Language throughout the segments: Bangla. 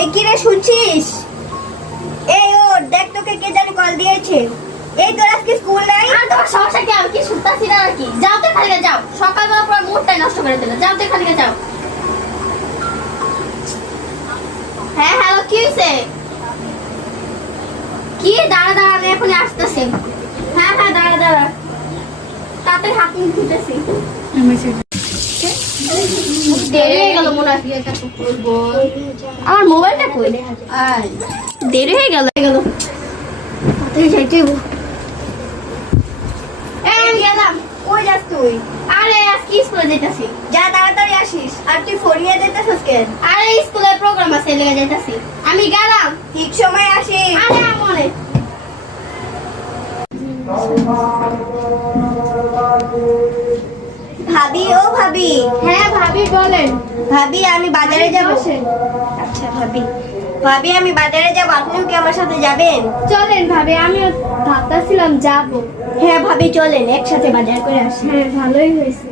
এই কি রে শুনছিস? এই ও দেখ তোকে কে জানি কল দিয়েছে। এই তোর আজকে স্কুল নাই? আর তোমার সমস্যা কি? আমি কি শুনতাছি না নাকি? যাও তো খালিকে যাও। সকালবেলা পুরো মুডটাই নষ্ট করে দিলে। যাও তো খালিকে যাও। হ্যাঁ হ্যালো কি হয়েছে কি? দাঁড়া দাঁড়া আমি এখনই আসতেছি। হ্যাঁ হ্যাঁ দাঁড়া দাঁড়া। তাতে হাত মুখ ধুতেছি দেরি আমার মোবাইলটা কই? দেরি হয়ে গেল। হয়ে গেল। যাইতে আমি গেলাম। কই যাস তুই? আরে আজকে স্কুলে যেতেছি যা তাড়াতাড়ি আসিস। আর তুই ফরিয়ে যেতেছিস কেন? আরে স্কুলে প্রোগ্রাম আছে লেগে আমি গেলাম। ঠিক সময় আসিস। আরে আমনে ভাবি ও ভাবি। হ্যাঁ ভাবি বলেন। ভাবি আমি বাজারে যাব। আচ্ছা ভাবি। ভাবি আমি বাজারে যাব। আপনিও কি আমার সাথে যাবেন? চলেন ভাবি আমি ভাবতেছিলাম যাব। হ্যাঁ ভাবি চলেন একসাথে বাজার করে আসি। হ্যাঁ ভালোই হয়েছে।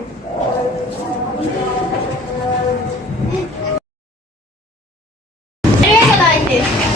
Thank you.